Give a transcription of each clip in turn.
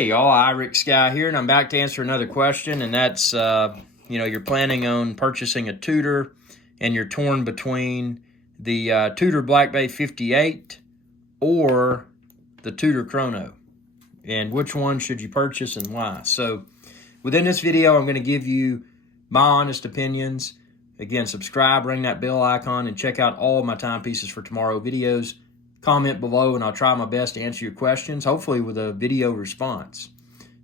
Hey y'all, Iric Sky here, and I'm back to answer another question, and that's, you're planning on purchasing a Tudor, and you're torn between the Tudor Black Bay 58 or the Tudor Chrono, and which one should you purchase and why? So within this video, I'm going to give you my honest opinions. Again, subscribe, ring that bell icon, and check out all of my timepieces for tomorrow videos. Comment below, and I'll try my best to answer your questions, hopefully with a video response.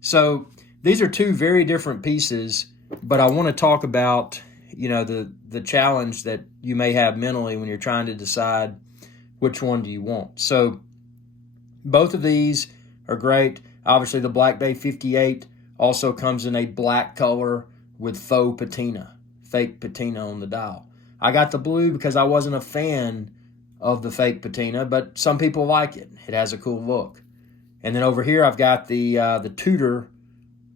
So these are two very different pieces, but I want to talk about, the challenge that you may have mentally when you're trying to decide which one do you want. So both of these are great. Obviously, the Black Bay 58 also comes in a black color with faux patina, fake patina on the dial. I got the blue because I wasn't a fan of the fake patina, but some people like it. It has a cool look. And then over here, I've got the Tudor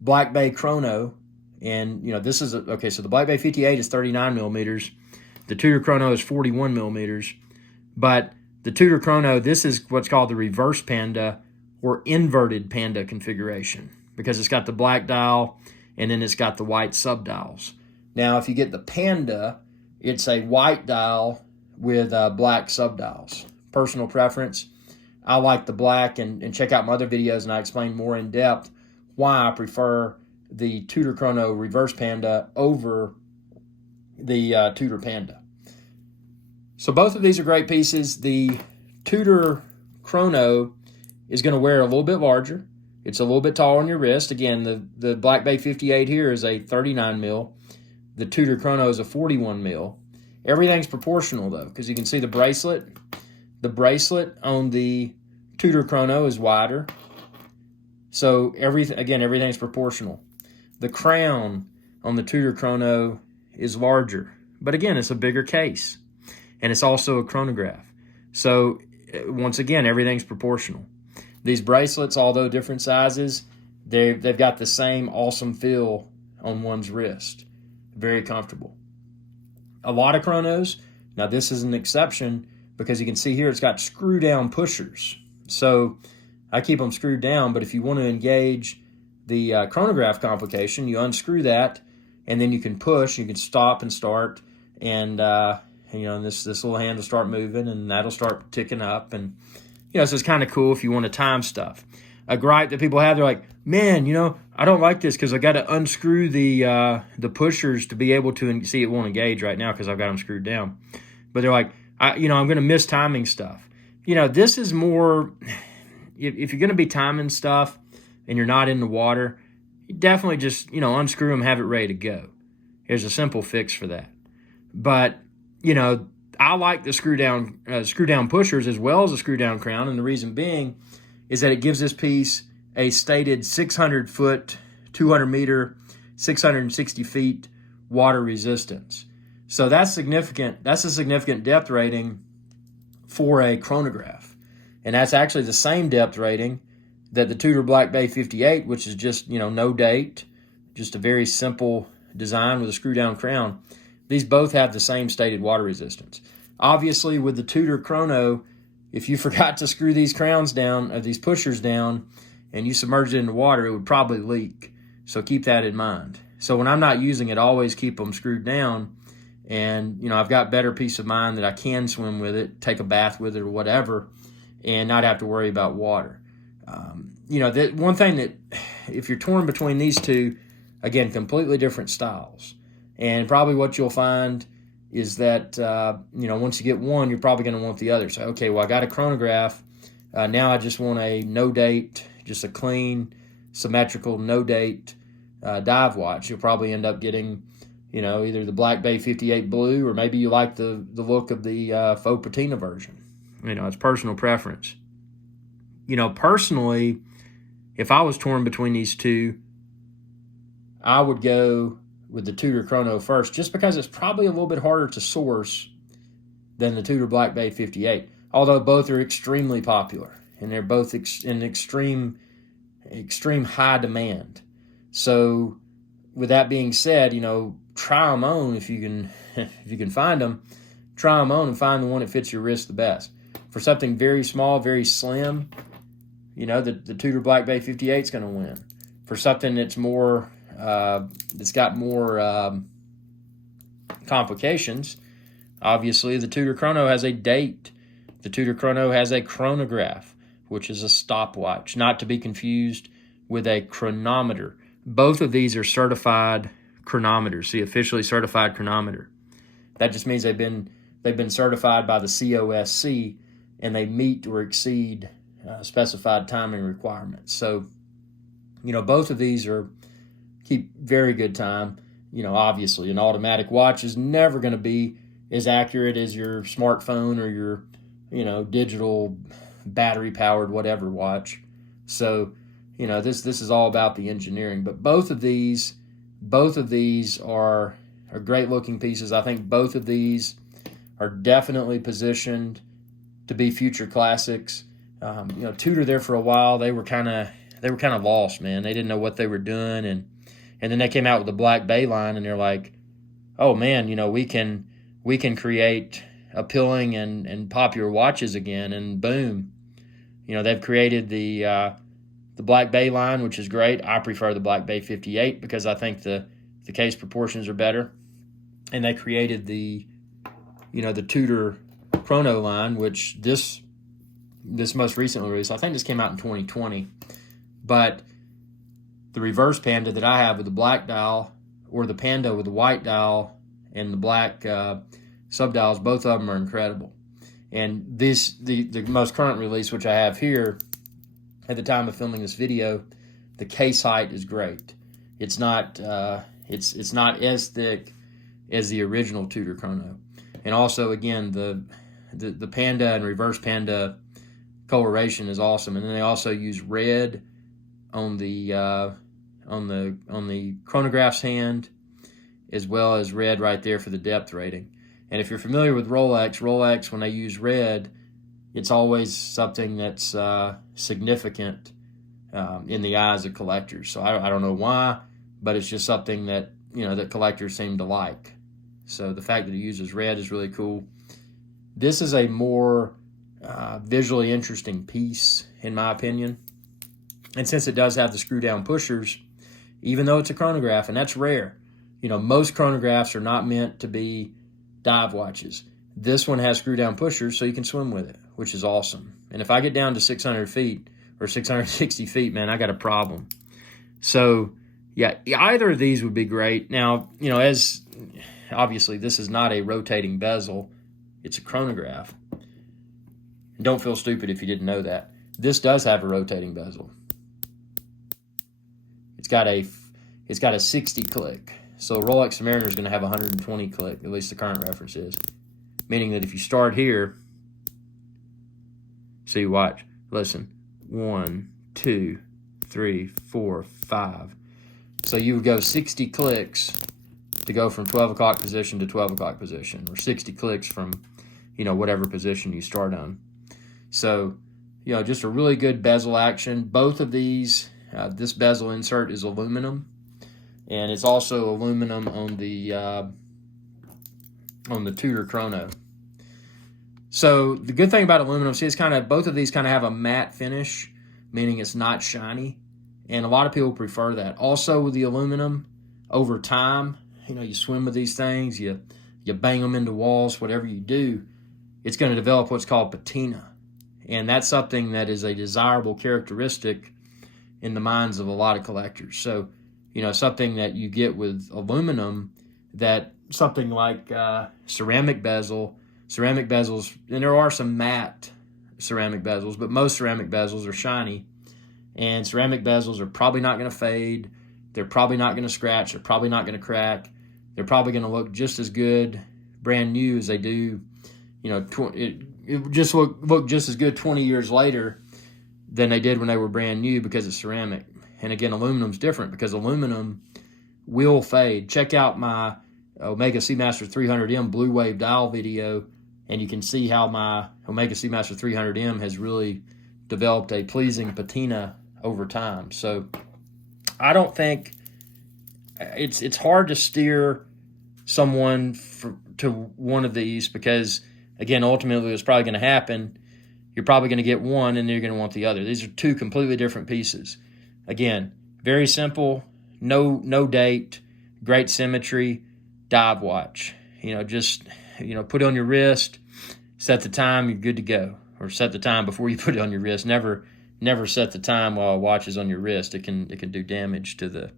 Black Bay Chrono, and this is okay. So the Black Bay 58 is 39 millimeters. The Tudor Chrono is 41 millimeters. But the Tudor Chrono, this is what's called the reverse Panda or inverted Panda configuration because it's got the black dial and then it's got the white subdials. Now, if you get the Panda, it's a white dial with black subdials. Personal preference. I like the black, and check out my other videos, and I explain more in depth why I prefer the Tudor Chrono Reverse Panda over the Tudor Panda. So both of these are great pieces. The Tudor Chrono is going to wear a little bit larger. It's a little bit taller on your wrist. Again, the Black Bay 58 here is a 39 mil. The Tudor Chrono is a 41 mil. Everything's proportional, though, because you can see the bracelet. The bracelet on the Tudor Chrono is wider. So, everything's proportional. The crown on the Tudor Chrono is larger. But again, it's a bigger case. And it's also a chronograph. So, once again, everything's proportional. These bracelets, although different sizes, they've got the same awesome feel on one's wrist. Very comfortable. A lot of chronos, now this is an exception because you can see here it's got screw down pushers. So I keep them screwed down, but if you want to engage the chronograph complication, you unscrew that and then you can push, you can stop and start, and this little hand will start moving and that'll start ticking up, and so it's kind of cool if you want to time stuff. A gripe that people have, they're like, man, I don't like this because I got to unscrew the pushers to be able to see. It won't engage right now because I've got them screwed down. But they're like, I'm going to miss timing stuff. This is more, if you're going to be timing stuff and you're not in the water, you definitely just, unscrew them, have it ready to go. There's a simple fix for that. But, I like the screw down pushers as well as the screw down crown, and the reason being is that it gives this piece a stated 600-foot, 200-meter, 660 feet water resistance. So that's significant. That's a significant depth rating for a chronograph. And that's actually the same depth rating that the Tudor Black Bay 58, which is just, no date, just a very simple design with a screw-down crown. These both have the same stated water resistance. Obviously, with the Tudor Chrono, if you forgot to screw these crowns down, or these pushers down, and you submerged it in the water, it would probably leak. So keep that in mind. So when I'm not using it, I always keep them screwed down. And, I've got better peace of mind that I can swim with it, take a bath with it or whatever, and not have to worry about water. The one thing that, if you're torn between these two, again, completely different styles. And probably what you'll find is that, once you get one, you're probably going to want the other. So, okay, well, I got a chronograph. Now I just want a no-date, just a clean, symmetrical, no-date dive watch. You'll probably end up getting, either the Black Bay 58 blue, or maybe you like the look of the faux patina version. It's personal preference. Personally, if I was torn between these two, I would go with the Tudor Chrono first, just because it's probably a little bit harder to source than the Tudor Black Bay 58, although both are extremely popular, and they're both in extreme high demand. So with that being said, try them on if you can find them. Try them on and find the one that fits your wrist the best. For something very small, very slim, the Tudor Black Bay 58 is going to win. For something that's more, that's got more complications, obviously the Tudor Chrono has a date. The Tudor Chrono has a chronograph, which is a stopwatch, not to be confused with a chronometer. Both of these are certified chronometers, the officially certified chronometer. That just means they've been certified by the COSC, and they meet or exceed specified timing requirements. So, both of these keep very good time. Obviously, an automatic watch is never going to be as accurate as your smartphone or your, digital battery-powered whatever watch. So, this is all about the engineering. But both of these are great-looking pieces. I think both of these are definitely positioned to be future classics. Tudor there for a while, they were kind of lost, man. They didn't know what they were doing, and then they came out with the Black Bay line, and they're like, oh man, we can create appealing and popular watches again, and boom, they've created the Black Bay line, which is great. I prefer the Black Bay 58 because I think the case proportions are better, and they created the Tudor Chrono line, which this most recently release, I think this came out in 2020, but the reverse Panda that I have with the black dial, or the Panda with the white dial and the black subdials, both of them are incredible. And the most current release, which I have here, at the time of filming this video, the case height is great. It's not it's not as thick as the original Tudor Chrono. And also, again, the Panda and reverse Panda coloration is awesome. And then they also use red on the chronograph's hand, as well as red right there for the depth rating. And if you're familiar with Rolex, when they use red, it's always something that's significant in the eyes of collectors. So I don't know why, but it's just something that that collectors seem to like. So the fact that it uses red is really cool. This is a more visually interesting piece, in my opinion. And since it does have the screw-down pushers, even though it's a chronograph, and that's rare, most chronographs are not meant to be dive watches. This one has screw-down pushers, so you can swim with it, which is awesome. And if I get down to 600 feet or 660 feet, man, I got a problem. So, yeah, either of these would be great. Now, as obviously this is not a rotating bezel, it's a chronograph. Don't feel stupid if you didn't know that. This does have a rotating bezel. It's got a 60 click. So Rolex Submariner is going to have 120 click, at least the current reference is. Meaning that if you start here, so you watch, listen, 1, 2, 3, 4, 5. So you would go 60 clicks to go from 12 o'clock position to 12 o'clock position, or 60 clicks from, whatever position you start on. So, just a really good bezel action. Both of these, this bezel insert is aluminum, and it's also aluminum on the Tudor Chrono. So the good thing about aluminum, see, it's both of these kind of have a matte finish, meaning it's not shiny, and a lot of people prefer that. Also with the aluminum, over time, you swim with these things, you bang them into walls, whatever you do, it's going to develop what's called patina. And that's something that is a desirable characteristic in the minds of a lot of collectors. So, something that you get with aluminum, that something like ceramic bezels, and there are some matte ceramic bezels, but most ceramic bezels are shiny. And ceramic bezels are probably not going to fade. They're probably not going to scratch. They're probably not going to crack. They're probably going to look just as good brand new as they do, it just look just as good 20 years later than they did when they were brand new, because it's ceramic. And again, aluminum's different because aluminum will fade. Check out my Omega Speedmaster 300M Blue Wave dial video, and you can see how my Omega Speedmaster 300M has really developed a pleasing patina over time. So I don't think it's hard to steer someone to one of these, because again, ultimately what's probably going to happen, you're probably going to get one and you're going to want the other. These are two completely different pieces. Again, very simple, no date, great symmetry, dive watch. Just, put it on your wrist, set the time, you're good to go. Or set the time before you put it on your wrist. Never set the time while a watch is on your wrist. It can do damage to the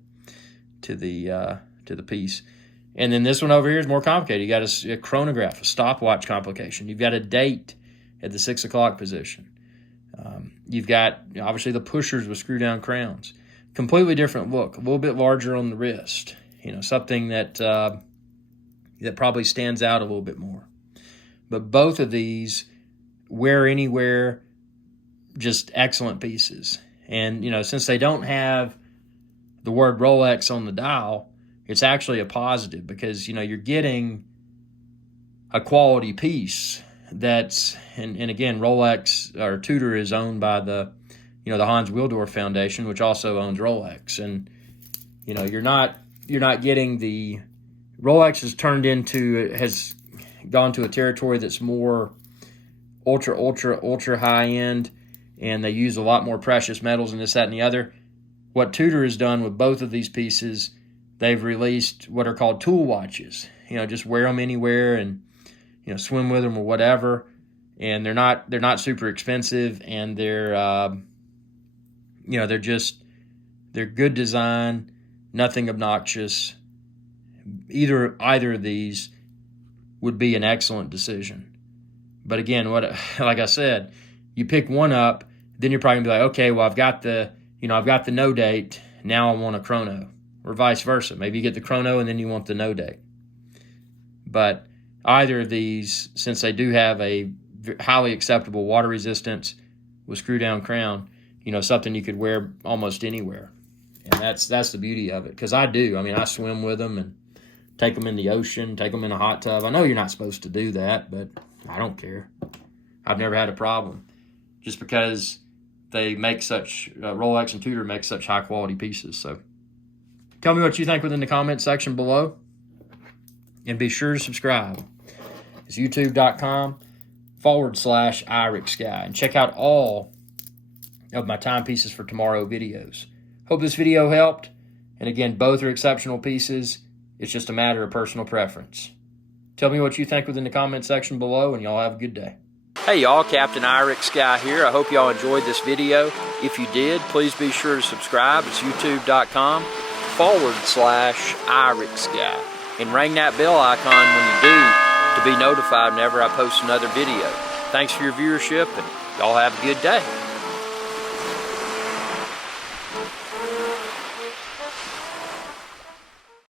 piece. And then this one over here is more complicated. You got a chronograph, a stopwatch complication. You've got a date at the 6 o'clock position. You've got obviously the pushers with screw down crowns. Completely different look. A little bit larger on the wrist. Something that probably stands out a little bit more. But both of these, wear anywhere, just excellent pieces. And, since they don't have the word Rolex on the dial, it's actually a positive because, you're getting a quality piece that's, and again, Rolex or Tudor is owned by the Hans Willdorf Foundation, which also owns Rolex. And, you're not getting the, Rolex has gone to a territory that's more ultra high end, and they use a lot more precious metals and this, that, and the other. What Tudor has done with both of these pieces, they've released what are called tool watches. Just wear them anywhere and swim with them or whatever. And they're not super expensive, and they're good design, nothing obnoxious. Either of these would be an excellent decision. But again, like I said, you pick one up, then you're probably gonna be like, okay, well, I've got the no date. Now I want a chrono, or vice versa. Maybe you get the chrono and then you want the no date. But either of these, since they do have a highly acceptable water resistance with screw down crown, something you could wear almost anywhere. And that's the beauty of it. Because I do. I swim with them and take them in the ocean, take them in a hot tub. I know you're not supposed to do that, but I don't care. I've never had a problem, just because they make such Rolex and Tudor make such high quality pieces. So tell me what you think within the comment section below, and be sure to subscribe. It's youtube.com/IrixGuy, and check out all of my timepieces for tomorrow videos. Hope this video helped, and again, both are exceptional pieces. It's just a matter of personal preference. Tell me what you think within the comment section below, and y'all have a good day. Hey y'all, Captain IrixGuy here. I hope y'all enjoyed this video. If you did, please be sure to subscribe. It's youtube.com/IrixGuy. And ring that bell icon when you do to be notified whenever I post another video. Thanks for your viewership, and y'all have a good day.